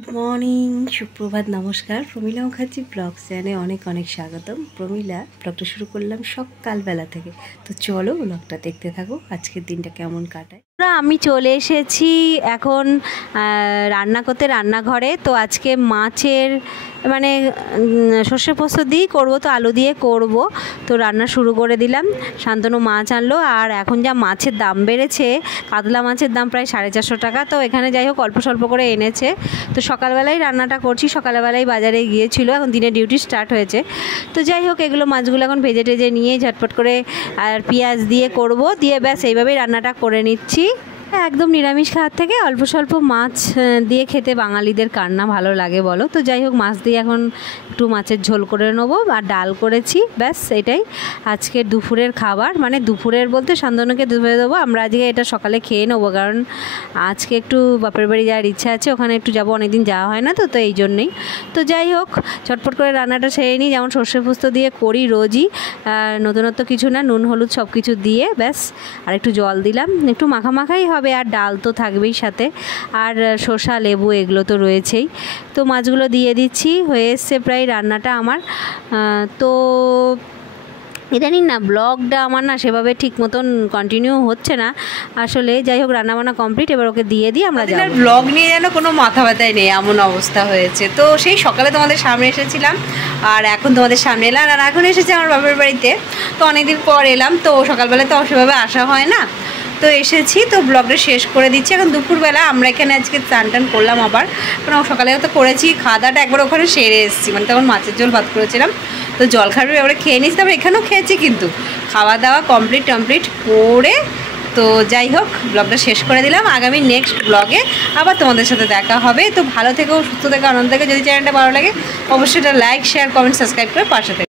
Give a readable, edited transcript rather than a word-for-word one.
Good morning, সুপ্রভাত, নমস্কার। প্রমিলা Mukherjee blog চ্যানেলে অনেক অনেক স্বাগতম। প্রমিলা ব্লগটা শুরু করলাম সকালবেলা থেকে, তো চলো ব্লগটা দেখতে থাকো আজকের দিনটা কেমন কাটায়। আমি চলে এসেছি এখন রান্না করতে রান্নাঘরে। তো আজকে মাছের মানে সর্ষে পোস্ত দিয়েই করবো, তো আলু দিয়ে করব। তো রান্না শুরু করে দিলাম। শান্তনু মাছ আনলো, আর এখন যা মাছের দাম বেড়েছে, কাতলা মাছের দাম প্রায় 450 টাকা। তো এখানে যাই হোক অল্প স্বল্প করে এনেছে। তো সকালবেলায় রান্নাটা করছি, সকালবেলায় বাজারে গিয়েছিল, এখন দিনের ডিউটি স্টার্ট হয়েছে। তো যাই হোক এগুলো মাছগুলো এখন ভেজে টেজে নিয়ে ঝটপট করে আর পেঁয়াজ দিয়ে করব, দিয়ে ব্যাস এইভাবেই রান্নাটা করে নিচ্ছি। একদম নিরামিষ খাওয়ার থেকে অল্প স্বল্প মাছ দিয়ে খেতে বাঙালিদের কার না ভালো লাগে বলো। তো যাই হোক মাছ দিয়ে এখন একটু মাছের ঝোল করে নেবো, আর ডাল করেছি, ব্যাস এটাই আজকের দুপুরের খাবার। মানে দুপুরের বলতে শান্তনুকে দুপুরে দেবো, আমরা আজকে এটা সকালে খেয়ে নেবো, কারণ আজকে একটু বাপের বাড়ি যাওয়ার ইচ্ছা আছে, ওখানে একটু যাবো, অনেকদিন যাওয়া হয় না, তো এই জন্যেই। তো যাই হোক চটপট করে রান্নাটা সেরে নিই, যেমন সর্ষে পোস্ত দিয়ে করি রোজই, নতুনত্ব কিছু না, নুন হলুদ সব কিছু দিয়ে ব্যাস। আর একটু জল দিলাম, একটু মাখামাখাই হবে, আর ডাল তো থাকবেই সাথে, আর শসা লেবু এগুলো তো রয়েছেই। তো মাছগুলো দিয়ে দিচ্ছি, হয়ে এসছে প্রায় রান্নাটা আমার। তো ইদানিং না ব্লগটা আমার না সেভাবে ঠিক মতন কন্টিনিউ হচ্ছে না আসলে। যাই হোক রান্নাবান্না কমপ্লিট, এবার ওকে দিয়ে দিই আমরা যাই। ব্লগ নিয়ে যেন কোনো মাথা ব্যথাই নেই এমন অবস্থা হয়েছে। তো সেই সকালে তোমাদের সামনে এসেছিলাম, আর এখন তোমাদের সামনে এলাম, আর এখন এসেছি আমার বাপের বাড়িতে। তো অনেকদিন পর এলাম, তো সকালবেলা তো সেভাবে আসা হয় না, তো এসেছি। তো ব্লগটা শেষ করে দিচ্ছি। এখন দুপুরবেলা আমরা এখানে আজকে চান টান করলাম আবার, কারণ সকালে তো করেছি, খাওয়া দাওয়াটা একবার ওখানে সেরে এসেছি, মানে তখন মাছের ঝোল ভাত করেছিলাম। তো জল খাবার এবারে খেয়ে নিচ্ছি, তারপরে এখানেও খেয়েছি, কিন্তু খাওয়া দাওয়া কমপ্লিট করে। তো যাই হোক ব্লগটা শেষ করে দিলাম। আগামী নেক্সট ব্লগে আবার তোমাদের সাথে দেখা হবে। তো ভালো থেকো, সুস্থ থেকো, আনন্দ থেকো। যদি চ্যানেলটা ভালো লাগে অবশ্যই এটা লাইক, শেয়ার, কমেন্ট, সাবস্ক্রাইব করে পাশে থেকো।